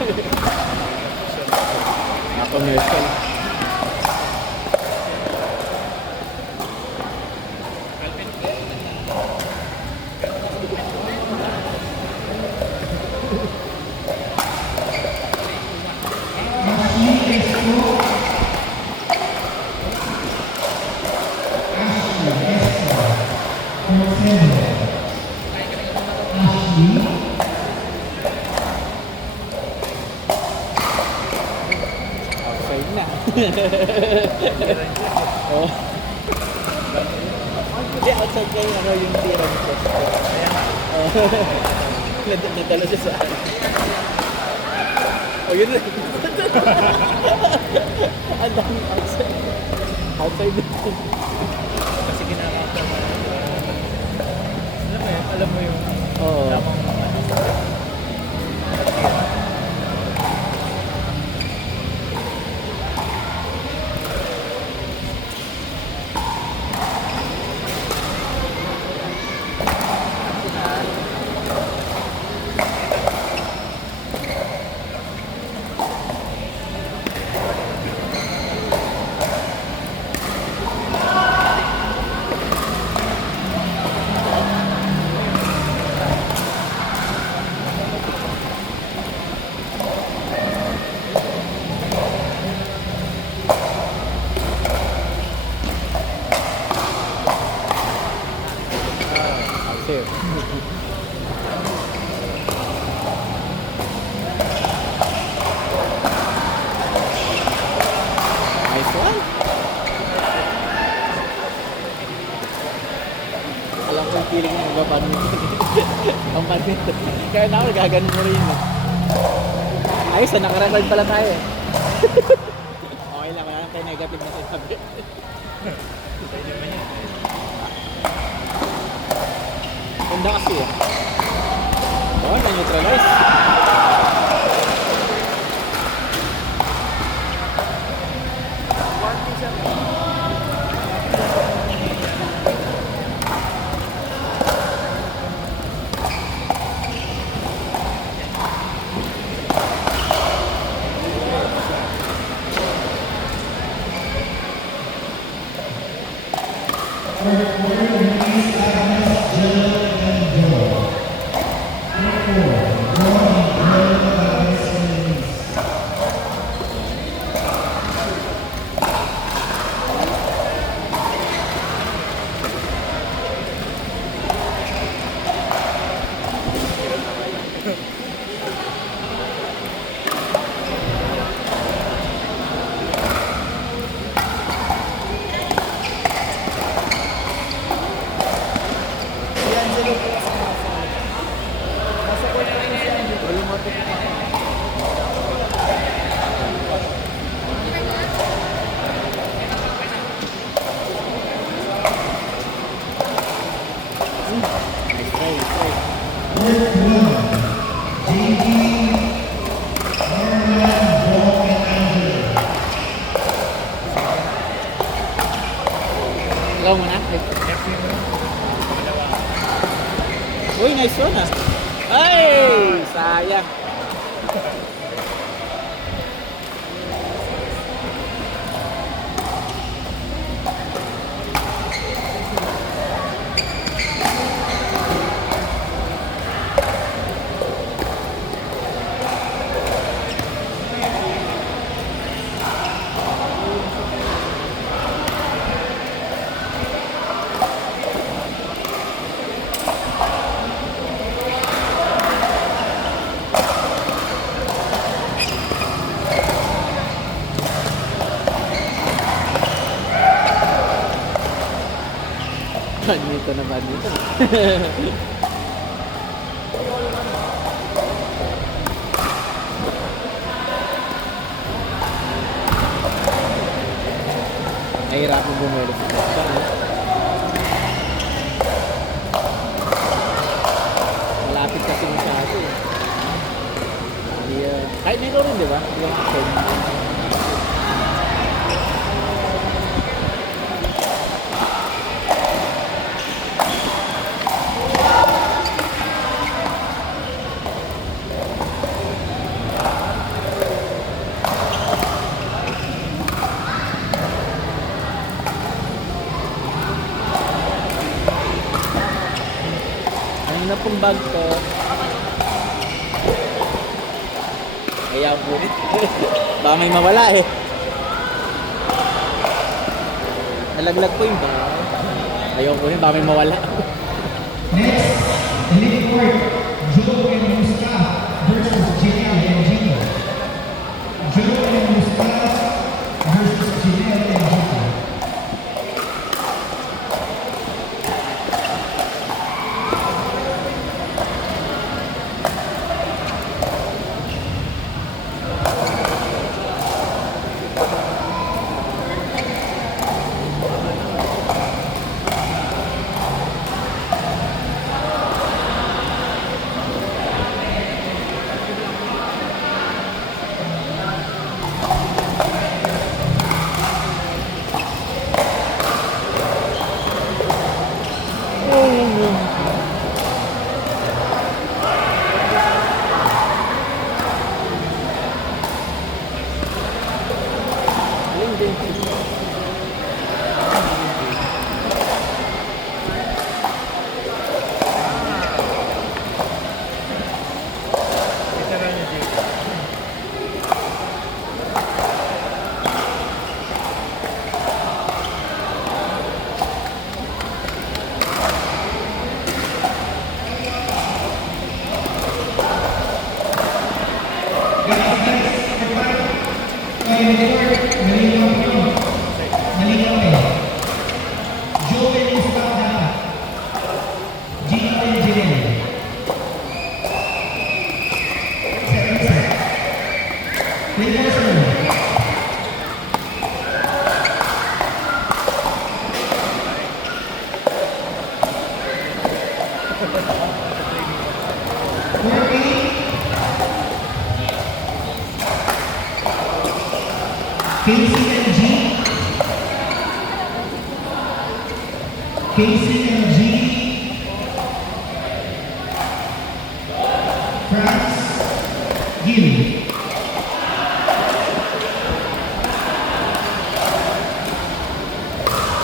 Commercial. Outside na. Oh. Hindi, outside kayo ano yung tira ng post. Oh. Nadala siya sa ano. Oh, yun rin. Ang daming outside. Outside din. Kasi kinakanta mo. Alam mo yung Oo. lamang Sir. Nice one. Alam ko yung feeling ng magbabanmin. Ang badminton. Kaya na ako, gaganon mo rin yun. Ayos, nakarecord pala tayo eh. Okay lang, wala lang tayo negative na sinabi. pwede naman yun. Ganda kasi eh. Oo, na-neutralize. Ikaw muna. Uy, nice one ah. Ay, sayang. Badminton na badminton. Nahihirapan bumelo sa basta. Malapit kasi masyado eh. Kahit nito rin, di ba? Di ba action? bag ko. Ayaw po rin. Baka may mawala eh. Nalaglag po yung bag. Ayaw po rin, baka may mawala. Next, Elite Court, Joe and Musta versus Janelle and Gino. Joe and Musta versus Janelle and Gino. Kita lang yung Jake. Elite Court, malinaw nyo. Malinaw eh. Joe and Musta dapat. Gino and Janelle. Second set. Reversal. Casey and G. Casey and G. France. Gil.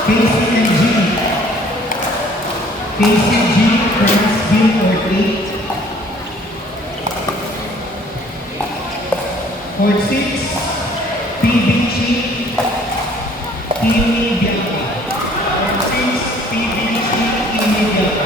Casey and G. Casey G. France Gil or 8. Court 6. PBG. Kimi Bianca. Court 6. PBG. Kimi Bianca.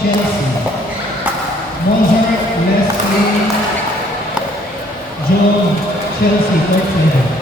Chelsea. Mozart Leslie Joe Chelsea, court 7.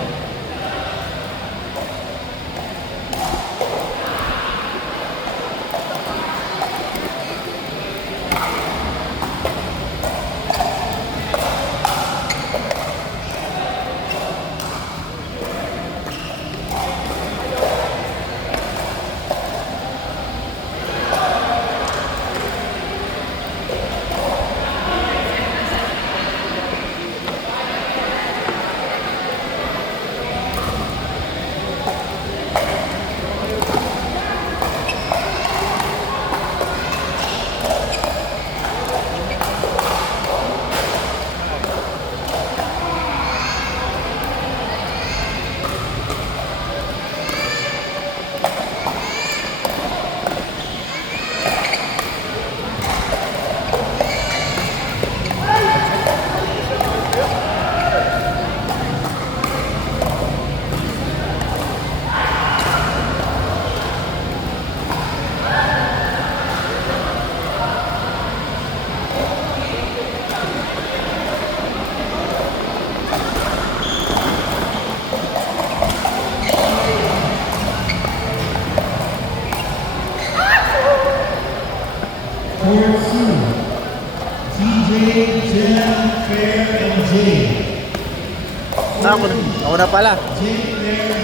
Court 2. TJ, Jen, Fair, and Jay. Ako na pala. Jay, Fair,